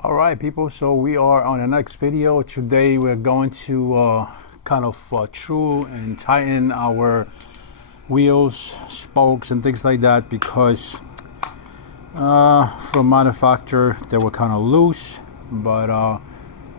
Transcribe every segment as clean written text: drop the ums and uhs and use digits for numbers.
All right, people, so we are on the next video. Today we're going to kind of true and tighten our wheels, spokes and things like that, because from manufacturer they were kind of loose, but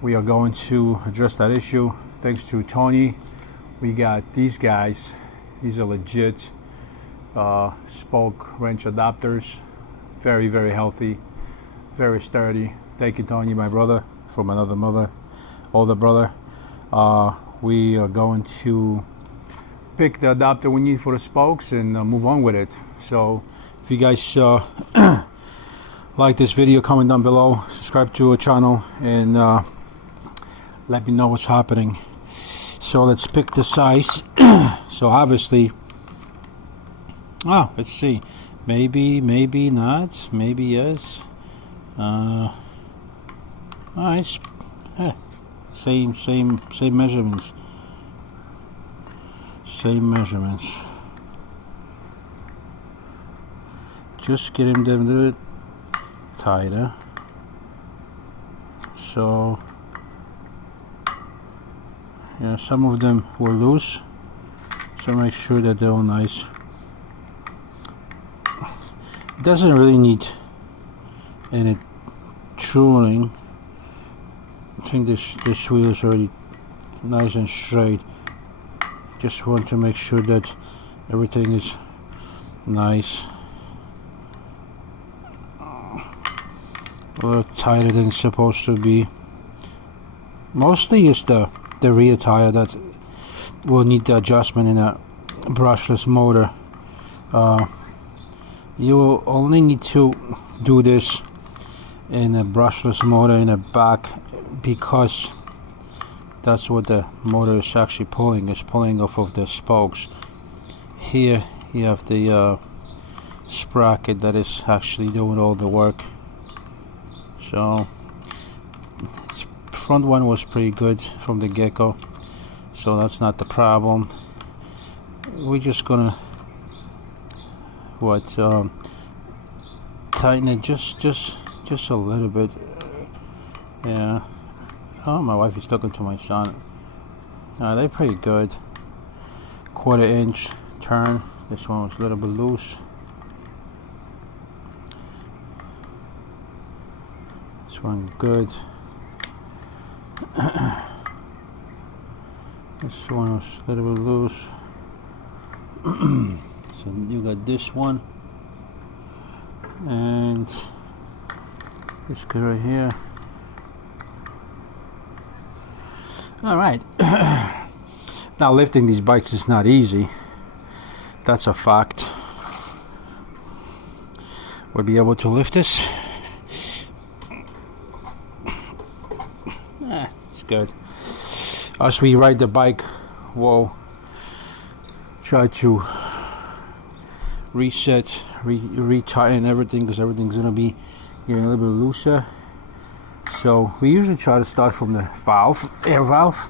we are going to address that issue. Thanks to Tony, we got these guys. These are legit spoke wrench adapters, very healthy, very sturdy. Thank you, Tony, my brother, from another mother, older brother. We are going to pick the adapter we need for the spokes and move on with it. So if you guys like this video, comment down below, subscribe to our channel, and let me know what's happening. So let's pick the size. So obviously, let's see, maybe not, maybe yes. Nice. Same measurements. Same measurements. Just getting them a little tighter. So yeah, some of them were loose, so make sure that they're all nice. It doesn't really need any truing. I think this wheel is already nice and straight. Just want to make sure that everything is nice, a little tighter than it's supposed to be. Mostly it's the rear tire that will need the adjustment in a brushless motor. You will only need to do this in a brushless motor in the back, because that's what the motor is actually pulling. Is pulling off of the spokes. Here you have the sprocket that is actually doing all the work. So its front one was pretty good from the get-go, so that's not the problem. We're just gonna tighten it just a little bit. Yeah. Oh, my wife is talking to my son. They're pretty good. 1/4 inch turn. This one was a little bit loose. This one good. This one was a little bit loose. So you got this one, and this guy right here. All right. Now lifting these bikes is not easy. That's a fact. We'll be able to lift this. It's good. As we ride the bike, we'll try to reset, retighten everything, because everything's gonna be getting a little bit looser. So we usually try to start from the valve, air valve,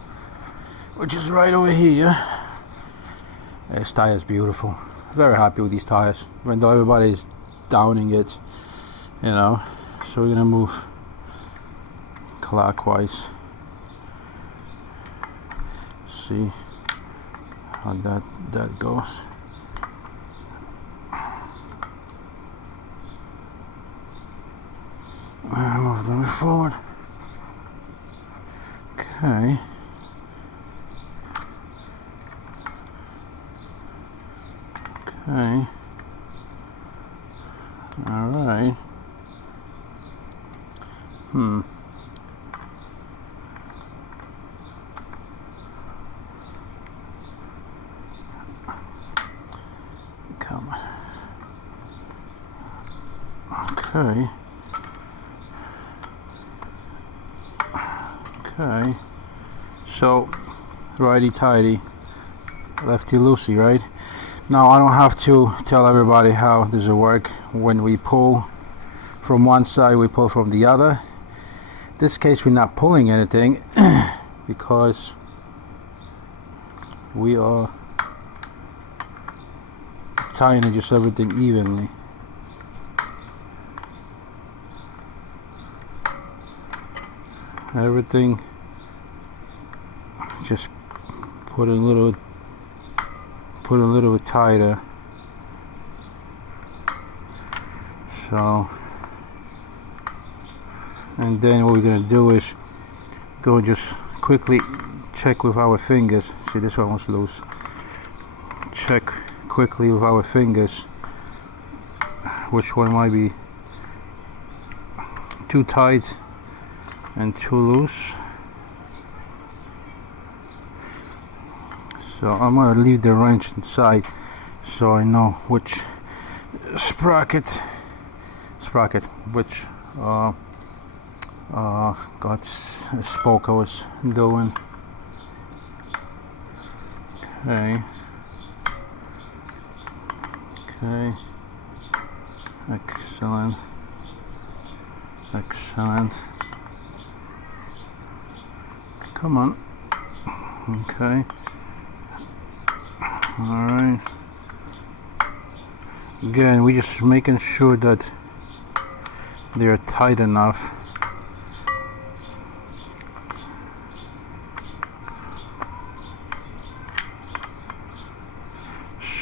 which is right over here. This tire is beautiful. Very happy with these tires, even though everybody is downing it, you know. So we're gonna move clockwise. See how that goes. Move them forward. Okay. Okay. All right. Come on. Okay. Okay, so righty-tighty, lefty-loosey, right? Now I don't have to tell everybody how this will work. When we pull from one side, we pull from the other. In this case, we're not pulling anything because we are tying just everything evenly. everything. Just put a little tighter. So, and then what we're gonna do is go and just quickly check with our fingers. See, this one was loose. Check quickly with our fingers which one might be too tight and too loose. So I'm gonna leave the wrench inside so I know which sprocket which spoke I was doing. Okay. Excellent. Come on. Okay. Alright. Again, we're just making sure that they're tight enough.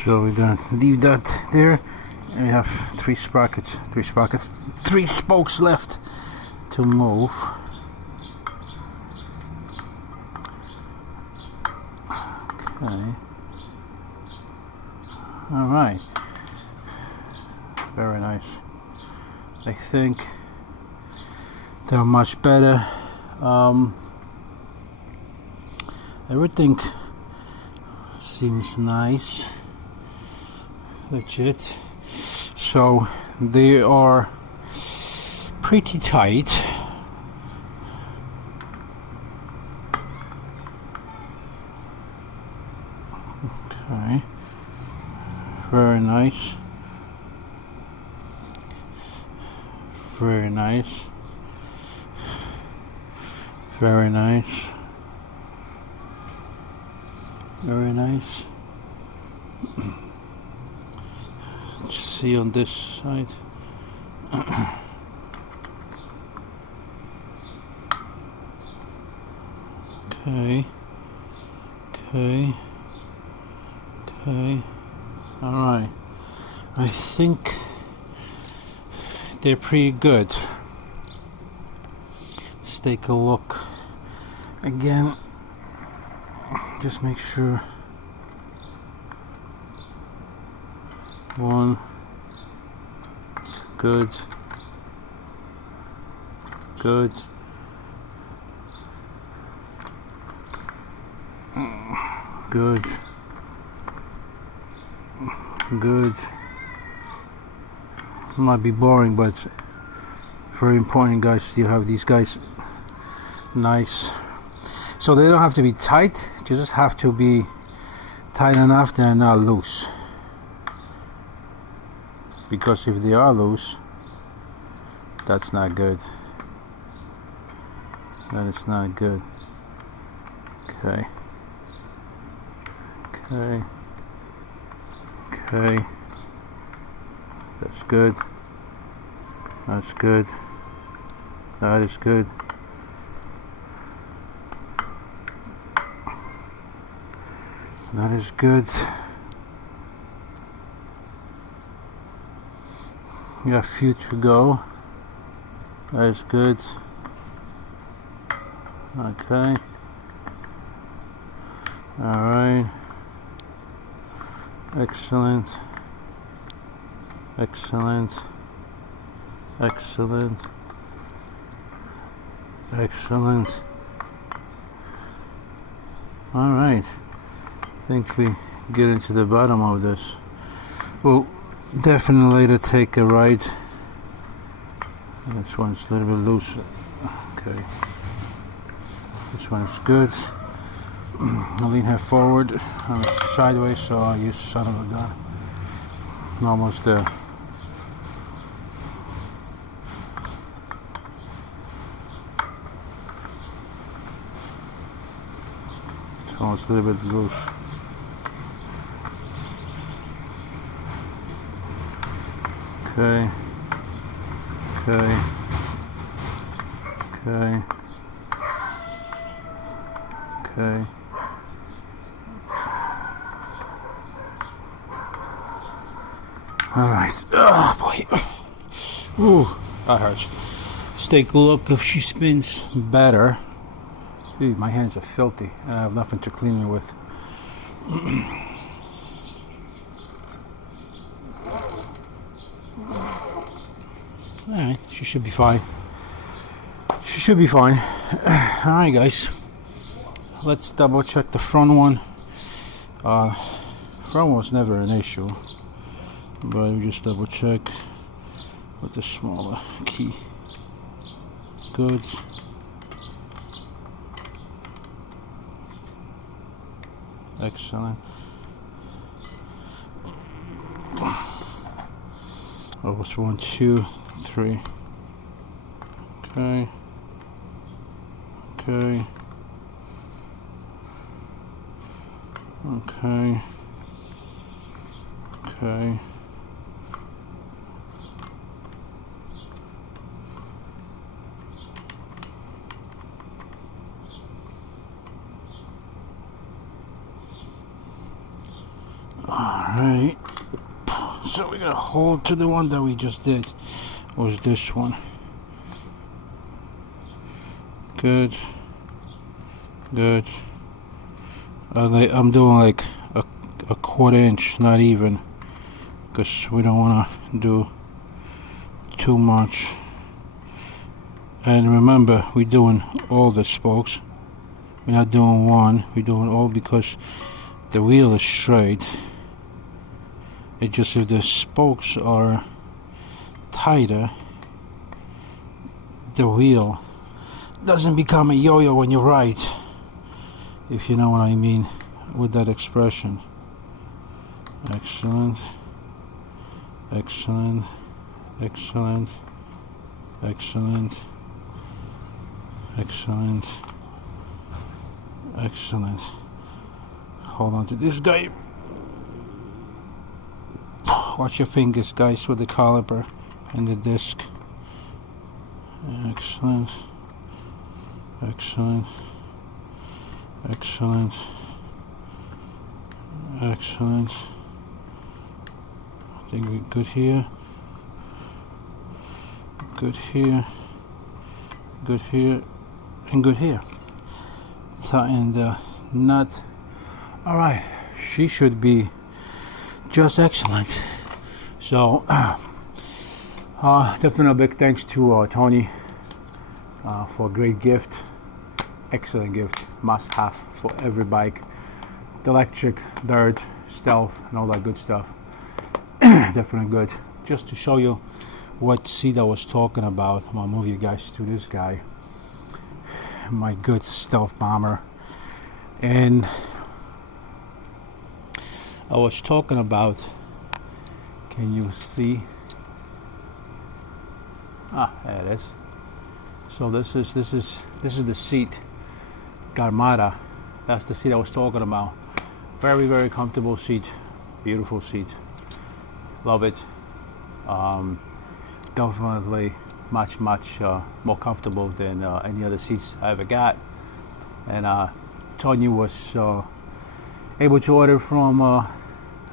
So we're gonna leave that there. And we have three spokes left to move. Okay. All right. Very nice. I think they're much better. Everything seems nice. Legit. So they are pretty tight. Okay. Very nice. Very nice. Very nice. Very nice. See on this side. Okay. All right. I think they're pretty good. Let's take a look again. Just make sure. One. Good. Good. Good. Good. Might be boring, but very important, guys. You have these guys nice. So they don't have to be tight, just have to be tight enough they're not loose. Because if they are loose, that's not good. That is not good. Okay. That's good. That's good. That is good. That is good. You have a few to go. That is good. Okay. Alright. Excellent. Excellent. Excellent. Excellent. Alright. I think we get into the bottom of this. We'll definitely later take a ride. This one's a little bit loose. Okay. This one's good. I'll lean her forward, sideways, so I'll use son of a gun. Almost there. It's almost a little bit loose. Okay. Okay. Alright. Oh boy. Ooh, that hurts. Let's take a look if she spins better. Dude, my hands are filthy and I have nothing to clean it with. Alright, she should be fine. She should be fine. Alright guys, let's double check the front one. Front was never an issue, but we just double check with the smaller key. Good. Excellent. That was 1, 2, 3. Okay. Okay. Okay. Okay. Alright. So we're gonna hold to the one that we just did. Was this one. Good. Good. I'm doing like a 1/4 inch, not even, because we don't want to do too much. And remember, we're doing all the spokes. We're not doing one. We're doing all because the wheel is straight. It just, if the spokes are tighter, the wheel doesn't become a yo-yo when you ride, if you know what I mean with that expression. Excellent. Excellent. Excellent. Excellent. Excellent. Excellent. Hold on to this guy. Watch your fingers, guys, with the caliper and the disc. Excellent. Excellent. Excellent. Excellent. I think we're good here. Good here. Good here. And good here. Tighten the nut. Alright, she should be just excellent. So, definitely a big thanks to Tony for a great gift. Excellent gift. Must have for every bike. The electric, dirt, stealth, and all that good stuff. Definitely good. Just to show you what seat I was talking about, I'm gonna move you guys to this guy. My good stealth bomber. And I was talking about, can you see? Ah, there it is. So this is the seat, Garmata. That's the seat I was talking about. Very, very comfortable seat. Beautiful seat. Love it. Definitely much more comfortable than any other seats I ever got. And Tony was able to order from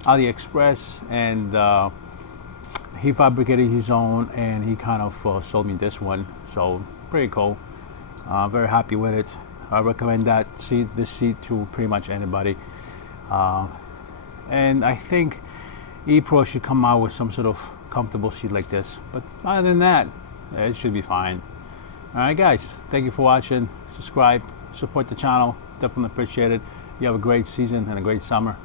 AliExpress, and he fabricated his own, and he kind of sold me this one. So pretty cool. Very happy with it. I recommend this seat to pretty much anybody. And I think ePro should come out with some sort of comfortable seat like this. But other than that, it should be fine. Alright guys, thank you for watching. Subscribe, support the channel. Definitely appreciate it. You have a great season and a great summer.